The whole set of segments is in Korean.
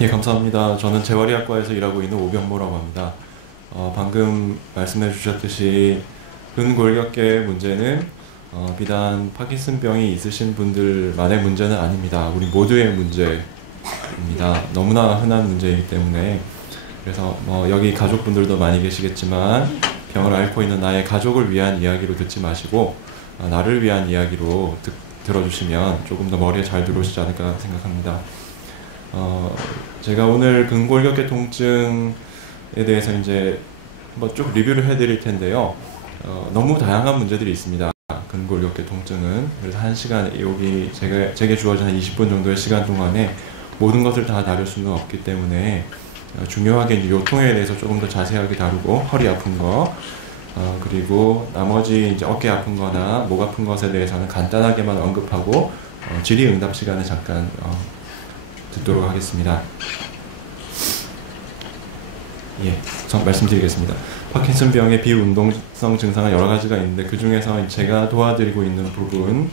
예, 감사합니다. 저는 재활의학과에서 일하고 있는 오병모라고 합니다. 방금 말씀해 주셨듯이 근골격계 문제는 비단 파킨슨병이 있으신 분들만의 문제는 아닙니다. 우리 모두의 문제입니다. 너무나 흔한 문제이기 때문에 그래서 여기 가족분들도 많이 계시겠지만 병을 앓고 있는 나의 가족을 위한 이야기로 듣지 마시고 나를 위한 이야기로 들어주시면 조금 더 머리에 잘 들어오시지 않을까 생각합니다. 제가 오늘 근골격계 통증에 대해서 이제 한번 쭉 리뷰를 해드릴 텐데요. 너무 다양한 문제들이 있습니다. 근골격계 통증은. 그래서 1시간, 여기 제게 주어진 한 20분 정도의 시간 동안에 모든 것을 다 다룰 수는 없기 때문에 중요하게 이제 요통에 대해서 조금 더 자세하게 다루고, 허리 아픈 거, 그리고 나머지 이제 어깨 아픈 거나 목 아픈 것에 대해서는 간단하게만 언급하고, 질의응답 시간에 잠깐 듣도록 하겠습니다. 예, 말씀드리겠습니다. 파킨슨병의 비운동성 증상은 여러 가지가 있는데 그 중에서 제가 도와드리고 있는 부분을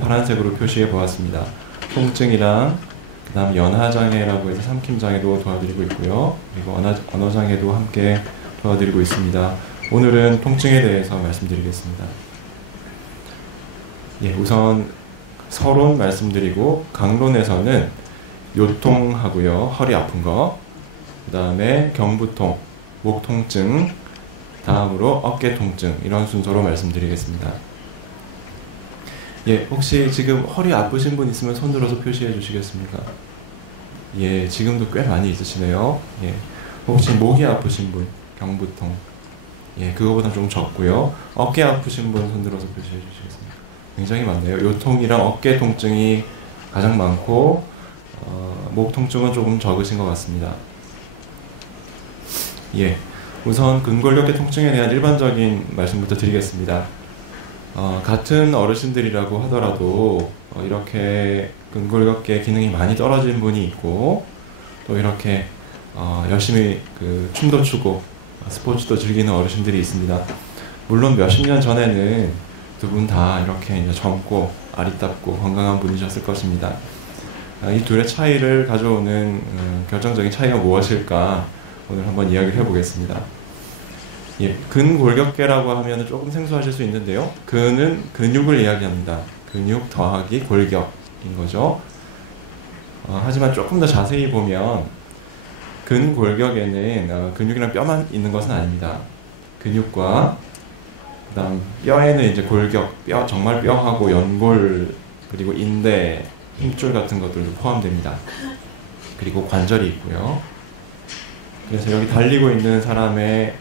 파란색으로 표시해 보았습니다. 통증이랑 그 다음 연하장애라고 해서 삼킴장애도 도와드리고 있고요. 그리고 언어장애도 함께 도와드리고 있습니다. 오늘은 통증에 대해서 말씀드리겠습니다. 예, 우선 서론 말씀드리고 강론에서는 요통하고요, 허리 아픈 거, 그 다음에 경부통, 목 통증, 다음으로 어깨 통증, 이런 순서로 말씀드리겠습니다. 예, 혹시 지금 허리 아프신 분 있으면 손 들어서 표시해 주시겠습니까? 예, 지금도 꽤 많이 있으시네요. 예, 혹시 목이 아프신 분, 경부통, 예, 그거보다 좀 적고요. 어깨 아프신 분 손 들어서 표시해 주시겠습니까? 굉장히 많네요. 요통이랑 어깨 통증이 가장 많고 목 통증은 조금 적으신 것 같습니다. 예, 우선 근골격계 통증에 대한 일반적인 말씀부터 드리겠습니다. 같은 어르신들이라고 하더라도 이렇게 근골격계 기능이 많이 떨어진 분이 있고 또 이렇게 열심히 춤도 추고 스포츠도 즐기는 어르신들이 있습니다. 물론 몇십 년 전에는 두 분 다 이렇게 이제 젊고 아리답고 건강한 분이셨을 것입니다. 이 둘의 차이를 가져오는 결정적인 차이가 무엇일까 오늘 한번 이야기를 해보겠습니다. 예, 근골격계라고 하면 조금 생소하실 수 있는데요. 근은 근육을 이야기합니다. 근육 더하기 골격인 거죠. 하지만 조금 더 자세히 보면 근골격에는 근육이랑 뼈만 있는 것은 아닙니다. 근육과 그다음 뼈에는 이제 골격, 뼈, 정말 뼈하고 연골, 그리고 인대, 힘줄 같은 것들도 포함됩니다. 그리고 관절이 있고요. 그래서 여기 달리고 있는 사람의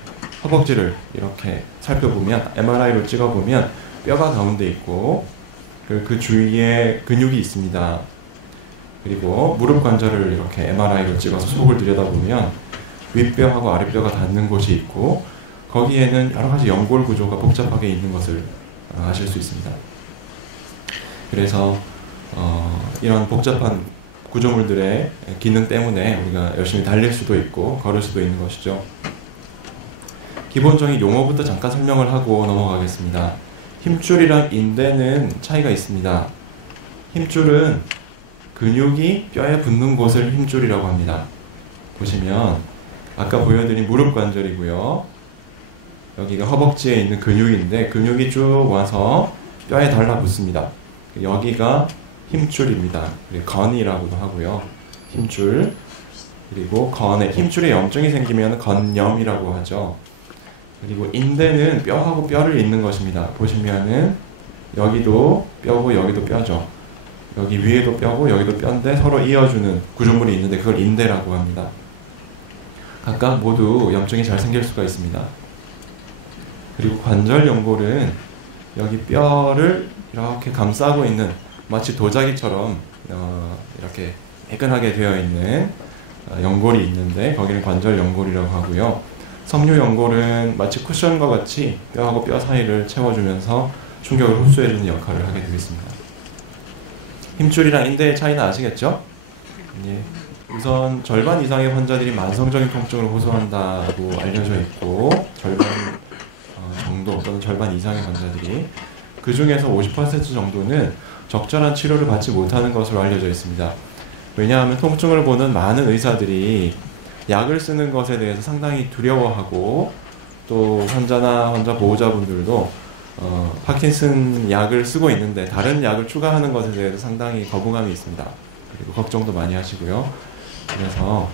허벅지를 이렇게 살펴보면, MRI로 찍어보면 뼈가 가운데 있고 그 주위에 근육이 있습니다. 그리고 무릎 관절을 이렇게 MRI로 찍어서 속을 들여다보면 윗뼈하고 아랫뼈가 닿는 곳이 있고 거기에는 여러 가지 연골 구조가 복잡하게 있는 것을 아실 수 있습니다. 그래서 이런 복잡한 구조물들의 기능 때문에 우리가 열심히 달릴 수도 있고 걸을 수도 있는 것이죠. 기본적인 용어부터 잠깐 설명을 하고 넘어가겠습니다. 힘줄이랑 인대는 차이가 있습니다. 힘줄은 근육이 뼈에 붙는 곳을 힘줄이라고 합니다. 보시면 아까 보여드린 무릎 관절이고요. 여기가 허벅지에 있는 근육인데 근육이 쭉 와서 뼈에 달라붙습니다. 여기가 힘줄입니다. 건이라고도 하고요. 힘줄. 그리고 건에 힘줄에 염증이 생기면 건염이라고 하죠. 그리고 인대는 뼈하고 뼈를 잇는 것입니다. 보시면은 여기도 뼈고 여기도 뼈죠. 여기 위에도 뼈고 여기도 뼈인데 서로 이어주는 구조물이 있는데 그걸 인대라고 합니다. 각각 모두 염증이 잘 생길 수가 있습니다. 그리고 관절 연골은 여기 뼈를 이렇게 감싸고 있는 마치 도자기처럼 이렇게 매끈하게 되어 있는 연골이 있는데 거기는 관절 연골이라고 하고요. 섬유 연골은 마치 쿠션과 같이 뼈하고 뼈 사이를 채워주면서 충격을 흡수해주는 역할을 하게 되겠습니다. 힘줄이랑 인대의 차이는 아시겠죠? 예. 우선 절반 이상의 환자들이 만성적인 통증을 호소한다고 알려져 있고 절반 정도 또는 절반 이상의 환자들이 그 중에서 50% 정도는 적절한 치료를 받지 못하는 것으로 알려져 있습니다. 왜냐하면 통증을 보는 많은 의사들이 약을 쓰는 것에 대해서 상당히 두려워하고, 또 환자 보호자분들도 파킨슨 약을 쓰고 있는데 다른 약을 추가하는 것에 대해서 상당히 거부감이 있습니다. 그리고 걱정도 많이 하시고요. 그래서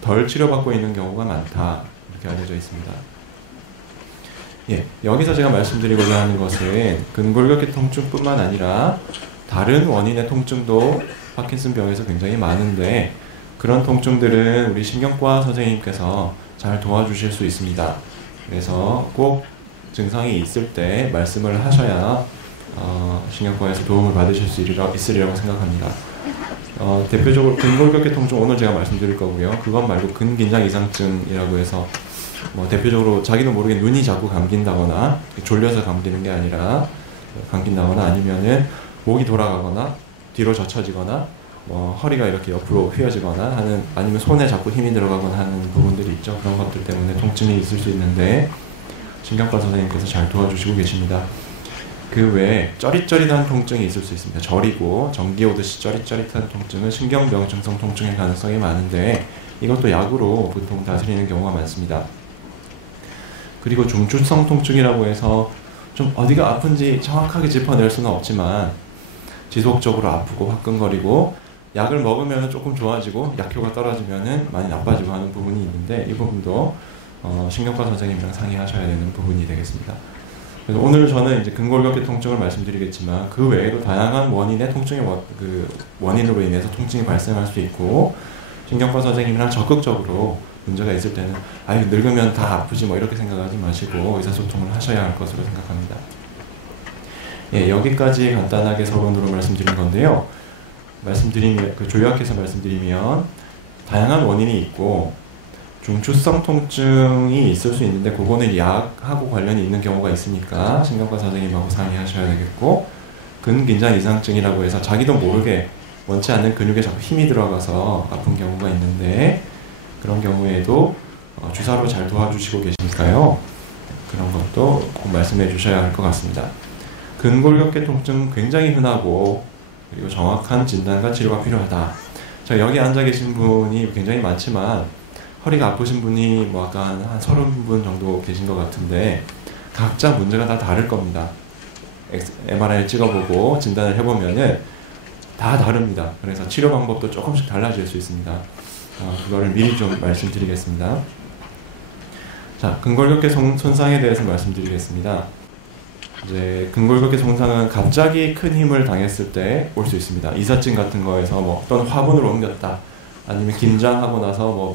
덜 치료받고 있는 경우가 많다, 이렇게 알려져 있습니다. 예, 여기서 제가 말씀드리고자 하는 것은 근골격계 통증뿐만 아니라 다른 원인의 통증도 파킨슨병에서 굉장히 많은데, 그런 통증들은 우리 신경과 선생님께서 잘 도와주실 수 있습니다. 그래서 꼭 증상이 있을 때 말씀을 하셔야 신경과에서 도움을 받으실 수 있으리라고 생각합니다. 대표적으로 근골격계 통증 오늘 제가 말씀드릴 거고요. 그것 말고 근긴장 이상증이라고 해서 대표적으로 자기도 모르게 눈이 자꾸 감긴다거나, 졸려서 감기는 게 아니라 감긴다거나, 아니면은 목이 돌아가거나 뒤로 젖혀지거나 허리가 이렇게 옆으로 휘어지거나 하는, 아니면 손에 자꾸 힘이 들어가거나 하는 부분들이 있죠. 그런 것들 때문에 통증이 있을 수 있는데 신경과 선생님께서 잘 도와주시고 계십니다. 그 외에 쩌릿쩌릿한 통증이 있을 수 있습니다. 저리고 전기 오듯이 쩌릿쩌릿한 통증은 신경병 증성 통증의 가능성이 많은데, 이것도 약으로 보통 다스리는 경우가 많습니다. 그리고 중추성 통증이라고 해서 좀 어디가 아픈지 정확하게 짚어낼 수는 없지만 지속적으로 아프고 화끈거리고, 약을 먹으면 조금 좋아지고 약효가 떨어지면 많이 나빠지고 하는 부분이 있는데, 이 부분도 신경과 선생님이랑 상의하셔야 되는 부분이 되겠습니다. 그래서 오늘 저는 이제 근골격계 통증을 말씀드리겠지만, 그 외에도 다양한 원인의 통증의 원인으로 인해서 통증이 발생할 수 있고, 신경과 선생님이랑 적극적으로 문제가 있을 때는 아유 늙으면 다 아프지 이렇게 생각하지 마시고 의사소통을 하셔야 할 것으로 생각합니다. 예, 여기까지 간단하게 서론으로 말씀드린 건데요. 조약해서 말씀드리면 다양한 원인이 있고 중추성 통증이 있을 수 있는데, 그거는 약하고 관련이 있는 경우가 있으니까 신경과 선생님하고 상의하셔야 되겠고, 근긴장 이상증이라고 해서 자기도 모르게 원치 않는 근육에 자꾸 힘이 들어가서 아픈 경우가 있는데, 그런 경우에도 주사로 잘 도와주시고 계시니까요. 그런 것도 꼭 말씀해 주셔야 할 것 같습니다. 근골격계 통증 굉장히 흔하고, 그리고 정확한 진단과 치료가 필요하다. 여기 앉아 계신 분이 굉장히 많지만 허리가 아프신 분이 아까 한 30분 정도 계신 것 같은데, 각자 문제가 다 다를 겁니다. MRI를 찍어보고 진단을 해보면은 다 다릅니다. 그래서 치료 방법도 조금씩 달라질 수 있습니다. 그거를 미리 좀 말씀드리겠습니다. 자, 근골격계 손상에 대해서 말씀드리겠습니다. 이제 근골격계 손상은 갑자기 큰 힘을 당했을 때 올 수 있습니다. 이삿짐 같은 거에서 어떤 화분을 옮겼다, 아니면 김장하고 나서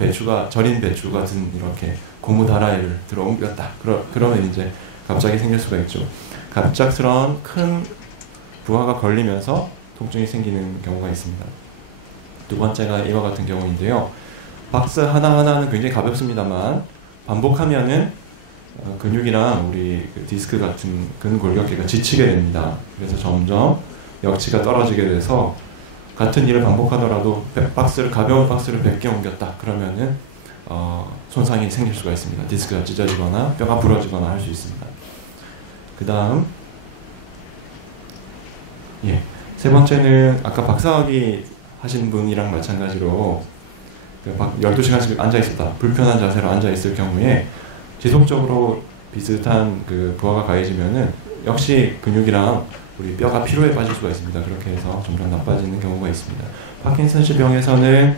절인 배추 같은 이렇게 고무 다라이를 들어 옮겼다. 그러면 이제 갑자기 생길 수가 있죠. 갑작스러운 큰 부하가 걸리면서 통증이 생기는 경우가 있습니다. 두 번째가 이와 같은 경우인데요. 박스 하나하나는 굉장히 가볍습니다만 반복하면은 근육이랑 우리 디스크 같은 근골격계가 지치게 됩니다. 그래서 점점 역치가 떨어지게 돼서 같은 일을 반복하더라도 가벼운 박스를 100개 옮겼다 그러면은 손상이 생길 수가 있습니다. 디스크가 찢어지거나 뼈가 부러지거나 할 수 있습니다. 그 다음 세 번째는 아까 박사학위 하신 분이랑 마찬가지로 12시간씩 앉아있었다, 불편한 자세로 앉아있을 경우에 지속적으로 비슷한 부하가 가해지면은 역시 근육이랑 우리 뼈가 피로에 빠질 수가 있습니다. 그렇게 해서 점점 나빠지는 경우가 있습니다. 파킨슨氏병에서는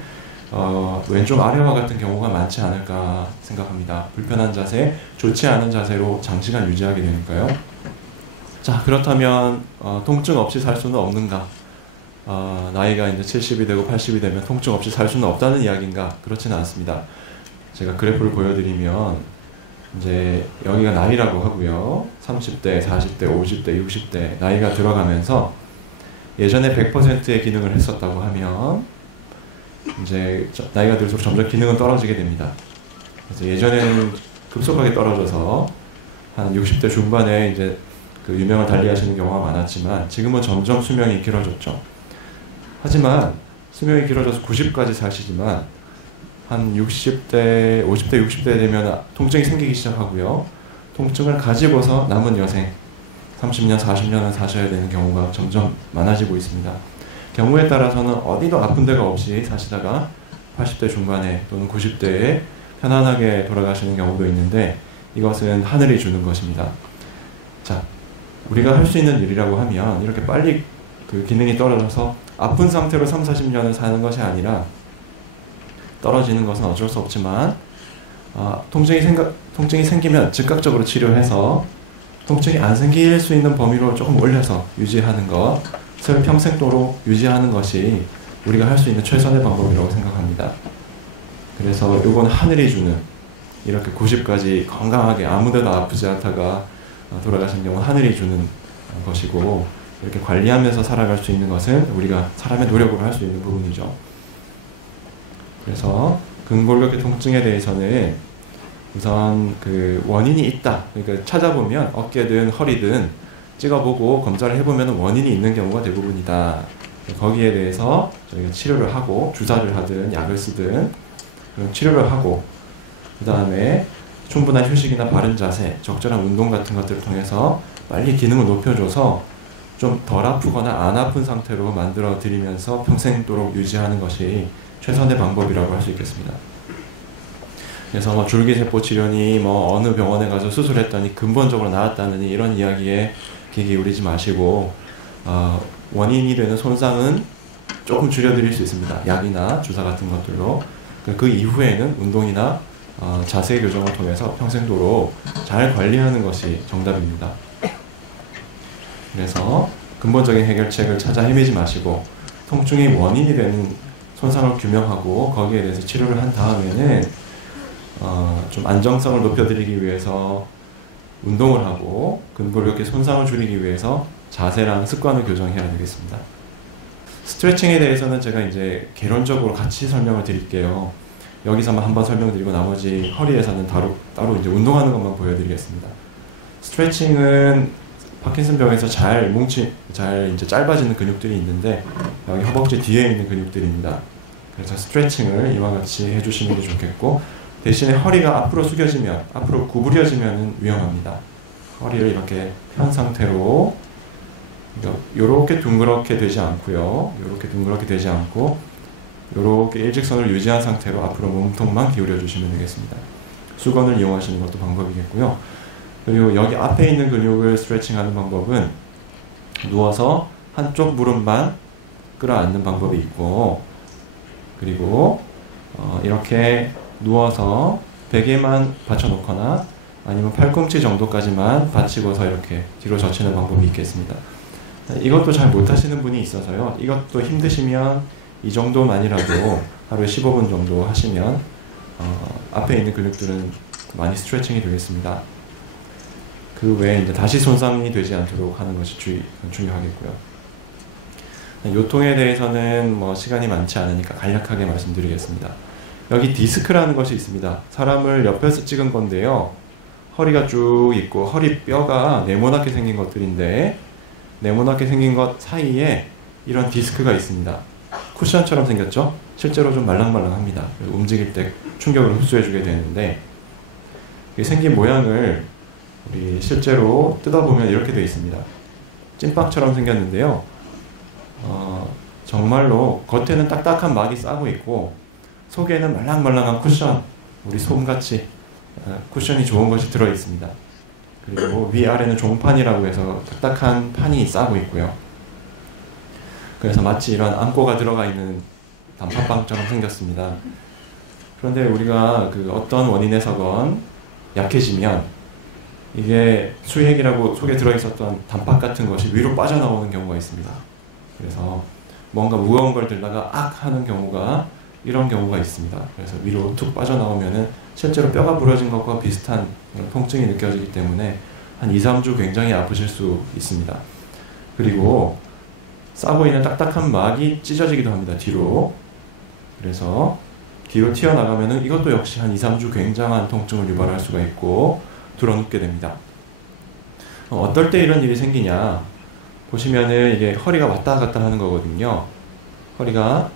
왼쪽 아래와 같은 경우가 많지 않을까 생각합니다. 불편한 자세, 좋지 않은 자세로 장시간 유지하게 되니까요. 자, 그렇다면 통증 없이 살 수는 없는가? 나이가 이제 70이 되고 80이 되면 통증 없이 살 수는 없다는 이야기인가? 그렇지는 않습니다. 제가 그래프를 보여드리면 이제 여기가 나이라고 하고요. 30대, 40대, 50대, 60대 나이가 들어가면서 예전에 100%의 기능을 했었다고 하면 이제 나이가 들수록 점점 기능은 떨어지게 됩니다. 그래서 예전에는 급속하게 떨어져서 한 60대 중반에 이제 유명을 달리하시는 경우가 많았지만 지금은 점점 수명이 길어졌죠. 하지만 수명이 길어져서 90까지 사시지만 한 60대, 50대, 60대 되면 통증이 생기기 시작하고요. 통증을 가지고서 남은 여생 30년, 40년을 사셔야 되는 경우가 점점 많아지고 있습니다. 경우에 따라서는 어디도 아픈 데가 없이 사시다가 80대 중반에 또는 90대에 편안하게 돌아가시는 경우도 있는데, 이것은 하늘이 주는 것입니다. 자, 우리가 할 수 있는 일이라고 하면 이렇게 빨리 그 기능이 떨어져서 아픈 상태로 3, 40년을 사는 것이 아니라, 떨어지는 것은 어쩔 수 없지만 통증이 생기면 즉각적으로 치료해서 통증이 안 생길 수 있는 범위로 조금 올려서 유지하는 것을 평생도록 유지하는 것이 우리가 할 수 있는 최선의 방법이라고 생각합니다. 그래서 이건 하늘이 주는, 이렇게 90까지 건강하게 아무데도 아프지 않다가 돌아가신 경우는 하늘이 주는 것이고, 이렇게 관리하면서 살아갈 수 있는 것은 우리가 사람의 노력으로 할 수 있는 부분이죠. 그래서 근골격계 통증에 대해서는 우선 그 원인이 있다, 그러니까 찾아보면 어깨든 허리든 찍어보고 검사를 해보면 원인이 있는 경우가 대부분이다. 거기에 대해서 저희가 치료를 하고, 주사를 하든 약을 쓰든 그런 치료를 하고, 그 다음에 충분한 휴식이나 바른 자세, 적절한 운동 같은 것들을 통해서 빨리 기능을 높여줘서 좀 덜 아프거나 안 아픈 상태로 만들어 드리면서 평생도록 유지하는 것이 최선의 방법이라고 할 수 있겠습니다. 그래서 뭐 줄기세포 치료니 뭐 어느 병원에 가서 수술했더니 근본적으로 나았다느니 이런 이야기에 귀 기울이지 마시고, 원인이 되는 손상은 조금 줄여드릴 수 있습니다. 약이나 주사 같은 것들로. 그 이후에는 운동이나 자세 교정을 통해서 평생도록 잘 관리하는 것이 정답입니다. 그래서 근본적인 해결책을 찾아 헤매지 마시고, 통증의 원인이 되는 손상을 규명하고 거기에 대해서 치료를 한 다음에는 좀 안정성을 높여드리기 위해서 운동을 하고, 근골격계 손상을 줄이기 위해서 자세랑 습관을 교정해야 되겠습니다. 스트레칭에 대해서는 제가 이제 개론적으로 같이 설명을 드릴게요. 여기서만 한번 설명드리고 나머지 허리에서는 따로 이제 운동하는 것만 보여드리겠습니다. 스트레칭은 파킨슨병에서 잘 이제 짧아지는 근육들이 있는데, 여기 허벅지 뒤에 있는 근육들입니다. 그래서 스트레칭을 이와 같이 해주시는 게 좋겠고, 대신에 허리가 앞으로 숙여지면, 앞으로 구부려지면 위험합니다. 허리를 이렇게 편 상태로, 요렇게 둥그렇게 되지 않고요. 요렇게 둥그렇게 되지 않고, 요렇게 일직선을 유지한 상태로 앞으로 몸통만 기울여 주시면 되겠습니다. 수건을 이용하시는 것도 방법이겠고요. 그리고 여기 앞에 있는 근육을 스트레칭하는 방법은 누워서 한쪽 무릎만 끌어안는 방법이 있고, 그리고 이렇게 누워서 베개만 받쳐놓거나 아니면 팔꿈치 정도까지만 받치고서 이렇게 뒤로 젖히는 방법이 있겠습니다. 이것도 잘 못하시는 분이 있어서요. 이것도 힘드시면 이 정도만이라도 하루에 15분 정도 하시면 앞에 있는 근육들은 많이 스트레칭이 되겠습니다. 그 외에 이제 다시 손상이 되지 않도록 하는 것이 중요하겠고요. 요통에 대해서는 뭐 시간이 많지 않으니까 간략하게 말씀드리겠습니다. 여기 디스크라는 것이 있습니다. 사람을 옆에서 찍은 건데요. 허리가 쭉 있고 허리뼈가 네모나게 생긴 것들인데, 네모나게 생긴 것 사이에 이런 디스크가 있습니다. 쿠션처럼 생겼죠? 실제로 좀 말랑말랑합니다. 움직일 때 충격을 흡수해주게 되는데, 이 생긴 모양을 우리 실제로 뜯어보면 이렇게 되어 있습니다. 찐빵처럼 생겼는데요. 정말로 겉에는 딱딱한 막이 싸고 있고 속에는 말랑말랑한 쿠션, 우리 솜같이 쿠션이 좋은 것이 들어있습니다. 그리고 위아래는 종판이라고 해서 딱딱한 판이 싸고 있고요. 그래서 마치 이런 안고가 들어가 있는 단팥빵처럼 생겼습니다. 그런데 우리가 그 어떤 원인에서건 약해지면 이게 수액이라고 속에 들어있었던 단팥 같은 것이 위로 빠져나오는 경우가 있습니다. 그래서 뭔가 무거운 걸 들다가 악 하는 경우가, 이런 경우가 있습니다. 그래서 위로 툭 빠져나오면은 실제로 뼈가 부러진 것과 비슷한 통증이 느껴지기 때문에 한 2, 3주 굉장히 아프실 수 있습니다. 그리고 싸고 있는 딱딱한 막이 찢어지기도 합니다. 뒤로. 그래서 뒤로 튀어나가면은 이것도 역시 한 2, 3주 굉장한 통증을 유발할 수가 있고 드러눕게 됩니다. 어떨 때 이런 일이 생기냐 보시면은 이게 허리가 왔다 갔다 하는 거거든요. 허리가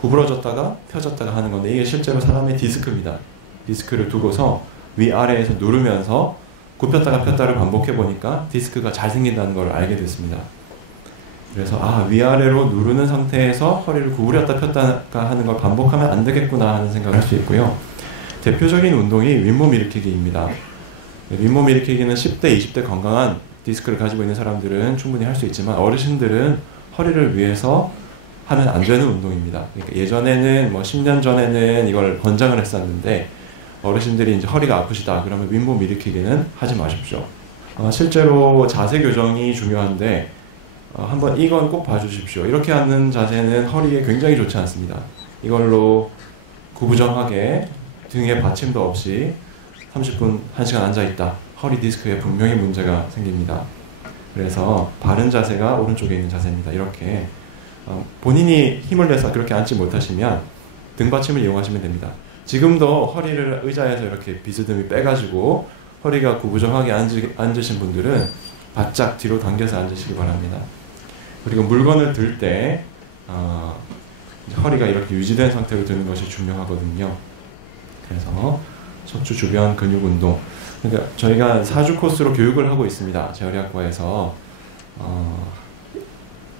구부러졌다가 펴졌다가 하는 건데, 이게 실제로 사람의 디스크입니다. 디스크를 두고서 위아래에서 누르면서 굽혔다가 폈다를 반복해 보니까 디스크가 잘 생긴다는 걸 알게 됐습니다. 그래서 위아래로 누르는 상태에서 허리를 구부렸다 폈다가 하는 걸 반복하면 안 되겠구나 하는 생각을 할 수 있고요. 대표적인 운동이 윗몸 일으키기입니다. 윗몸 일으키기는 10대, 20대 건강한 디스크를 가지고 있는 사람들은 충분히 할 수 있지만 어르신들은 허리를 위해서 하면 안 되는 운동입니다. 그러니까 예전에는 10년 전에는 이걸 권장을 했었는데 어르신들이 이제 허리가 아프시다 그러면 윗몸 일으키기는 하지 마십시오. 실제로 자세 교정이 중요한데 한번 이건 꼭 봐주십시오. 이렇게 하는 자세는 허리에 굉장히 좋지 않습니다. 이걸로 구부정하게 등에 받침도 없이 30분, 1시간 앉아있다. 허리 디스크에 분명히 문제가 생깁니다. 그래서 바른 자세가 오른쪽에 있는 자세입니다. 이렇게 본인이 힘을 내서 그렇게 앉지 못하시면 등 받침을 이용하시면 됩니다. 지금도 허리를 의자에서 이렇게 비스듬히 빼가지고 허리가 구부정하게 앉으신 분들은 바짝 뒤로 당겨서 앉으시기 바랍니다. 그리고 물건을 들 때 허리가 이렇게 유지된 상태로 드는 것이 중요하거든요. 그래서 척추 주변 근육 운동. 그러니까 저희가 4주 코스로 교육을 하고 있습니다. 재활의학과에서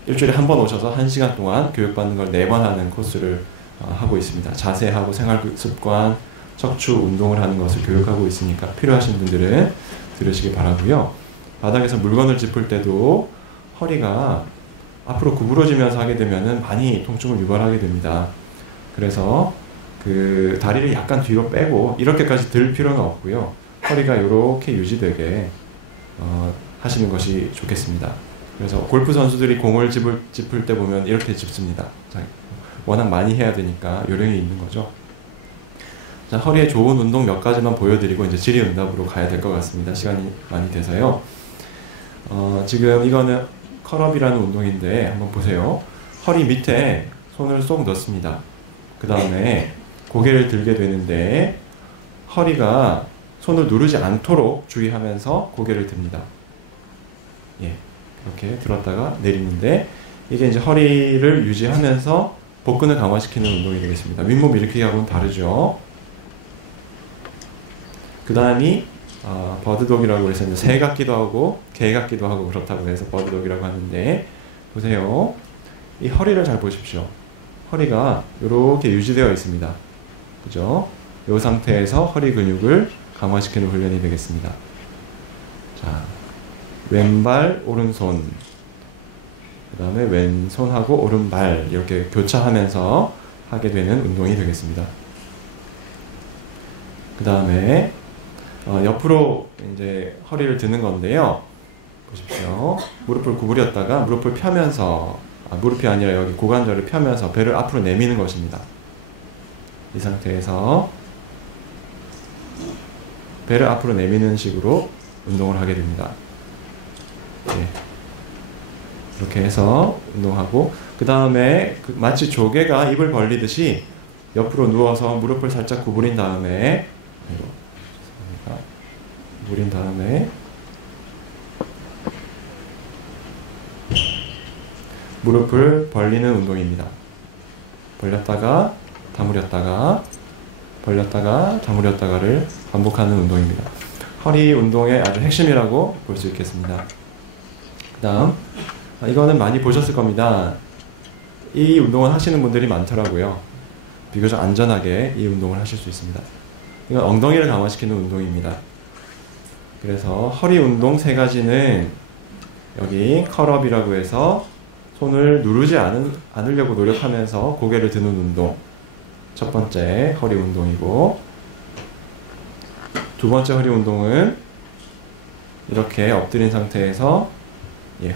일주일에 한 번 오셔서 1시간 동안 교육받는 걸 4번 하는 코스를 하고 있습니다. 자세하고 생활습관, 척추 운동을 하는 것을 교육하고 있으니까 필요하신 분들은 들으시기 바라고요. 바닥에서 물건을 짚을 때도 허리가 앞으로 구부러지면서 하게 되면은 많이 통증을 유발하게 됩니다. 그래서 그 다리를 약간 뒤로 빼고 이렇게까지 들 필요는 없고요. 허리가 이렇게 유지되게 하시는 것이 좋겠습니다. 그래서 골프 선수들이 공을 짚을 때 보면 이렇게 짚습니다. 워낙 많이 해야 되니까 요령이 있는 거죠. 자, 허리에 좋은 운동 몇 가지만 보여드리고 이제 질의응답으로 가야 될 것 같습니다. 시간이 많이 돼서요. 지금 이거는 컬업이라는 운동인데 한번 보세요. 허리 밑에 손을 쏙 넣습니다. 그 다음에 고개를 들게 되는데 허리가 손을 누르지 않도록 주의하면서 고개를 듭니다. 예, 이렇게 들었다가 내리는데 이게 이제 허리를 유지하면서 복근을 강화시키는 운동이 되겠습니다. 윗몸 일으키기하고는 다르죠. 그 다음이 버드독이라고 해서 이제 새 같기도 하고 개 같기도 하고 그렇다고 해서 버드독이라고 하는데 보세요. 이 허리를 잘 보십시오. 허리가 이렇게 유지되어 있습니다. 그죠? 이 상태에서 허리 근육을 강화시키는 훈련이 되겠습니다. 자, 왼발, 오른손, 그 다음에 왼손하고 오른발 이렇게 교차하면서 하게 되는 운동이 되겠습니다. 그 다음에 옆으로 이제 허리를 드는 건데요. 보십시오. 무릎을 구부렸다가 무릎을 펴면서 무릎이 아니라 여기 고관절을 펴면서 배를 앞으로 내미는 것입니다. 이 상태에서 배를 앞으로 내미는 식으로 운동을 하게 됩니다. 네. 이렇게 해서 운동하고 그 다음에 마치 조개가 입을 벌리듯이 옆으로 누워서 무릎을 살짝 구부린 다음에 무릎을 벌리는 운동입니다. 벌렸다가 다무렸다가 벌렸다가 다무렸다가를 반복하는 운동입니다. 허리 운동의 아주 핵심이라고 볼 수 있겠습니다. 그 다음 이거는 많이 보셨을 겁니다. 이 운동을 하시는 분들이 많더라고요. 비교적 안전하게 이 운동을 하실 수 있습니다. 이건 엉덩이를 강화시키는 운동입니다. 그래서 허리 운동 3가지는 여기 컬업이라고 해서 손을 누르지 않으려고 노력하면서 고개를 드는 운동, 첫 번째 허리 운동이고, 두 번째 허리 운동은 이렇게 엎드린 상태에서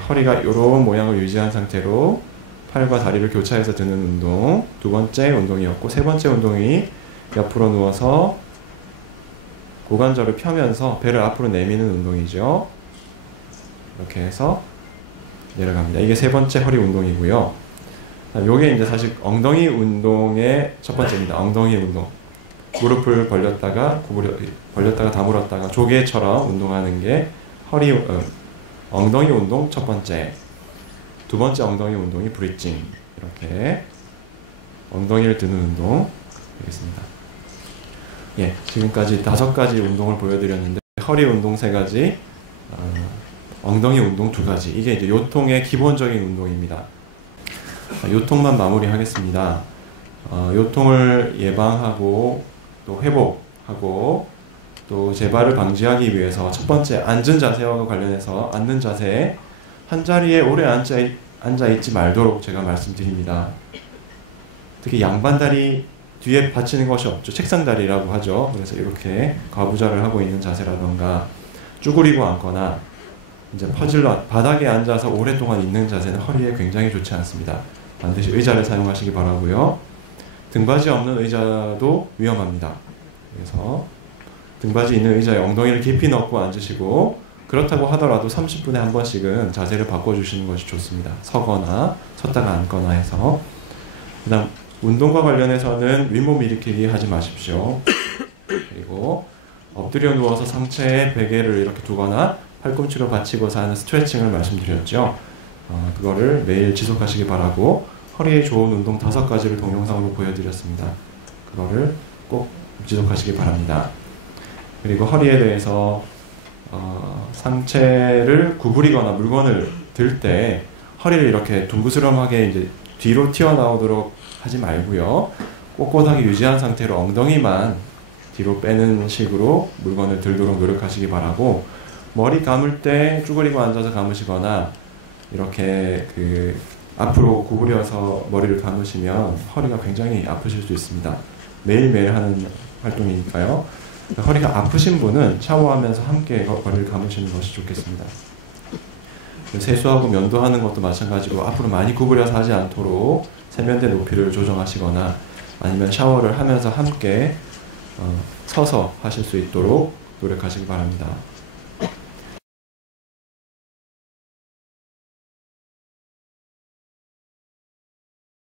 허리가 이런 모양을 유지한 상태로 팔과 다리를 교차해서 드는 운동, 두 번째 운동이었고, 세 번째 운동이 옆으로 누워서 고관절을 펴면서 배를 앞으로 내미는 운동이죠. 이렇게 해서 내려갑니다. 이게 세 번째 허리 운동이고요. 요게 이제 사실 엉덩이 운동의 첫 번째입니다. 엉덩이 운동. 무릎을 벌렸다가 벌렸다가 다물었다가 조개처럼 운동하는 게 엉덩이 운동 첫 번째. 두 번째 엉덩이 운동이 브리징. 이렇게 엉덩이를 드는 운동 되겠습니다. 예, 지금까지 5가지 운동을 보여드렸는데 허리 운동 3가지, 엉덩이 운동 2가지. 이게 이제 요통의 기본적인 운동입니다. 요통만 마무리하겠습니다. 요통을 예방하고 또 회복하고 또 재발을 방지하기 위해서 첫 번째 앉은 자세와 관련해서 앉는 자세, 한 자리에 오래 앉아 있지 말도록 제가 말씀드립니다. 특히 양반다리 뒤에 받치는 것이 없죠. 책상다리라고 하죠. 그래서 이렇게 과부자를 하고 있는 자세라던가 쭈그리고 앉거나 이제 퍼질러 바닥에 앉아서 오랫동안 있는 자세는 허리에 굉장히 좋지 않습니다. 반드시 의자를 사용하시기 바라고요. 등받이 없는 의자도 위험합니다. 그래서 등받이 있는 의자에 엉덩이를 깊이 넣고 앉으시고, 그렇다고 하더라도 30분에 한 번씩은 자세를 바꿔주시는 것이 좋습니다. 서거나 섰다가 앉거나 해서. 그 다음 운동과 관련해서는 윗몸 일으키기 하지 마십시오. 그리고 엎드려 누워서 상체에 베개를 이렇게 두거나 팔꿈치로 받치고서 하는 스트레칭을 말씀드렸죠. 그거를 매일 지속하시기 바라고, 허리에 좋은 운동 5가지를 동영상으로 보여드렸습니다. 그거를 꼭 지속하시기 바랍니다. 그리고 허리에 대해서 상체를 구부리거나 물건을 들 때 허리를 이렇게 둥그스름하게 이제 뒤로 튀어나오도록 하지 말고요. 꼿꼿하게 유지한 상태로 엉덩이만 뒤로 빼는 식으로 물건을 들도록 노력하시기 바라고, 머리 감을 때 쭈그리고 앉아서 감으시거나 이렇게 앞으로 구부려서 머리를 감으시면 허리가 굉장히 아프실 수 있습니다. 매일매일 하는 활동이니까요. 허리가 아프신 분은 샤워하면서 함께 머리를 감으시는 것이 좋겠습니다. 세수하고 면도하는 것도 마찬가지로 앞으로 많이 구부려서 하지 않도록 세면대 높이를 조정하시거나 아니면 샤워를 하면서 함께 서서 하실 수 있도록 노력하시기 바랍니다.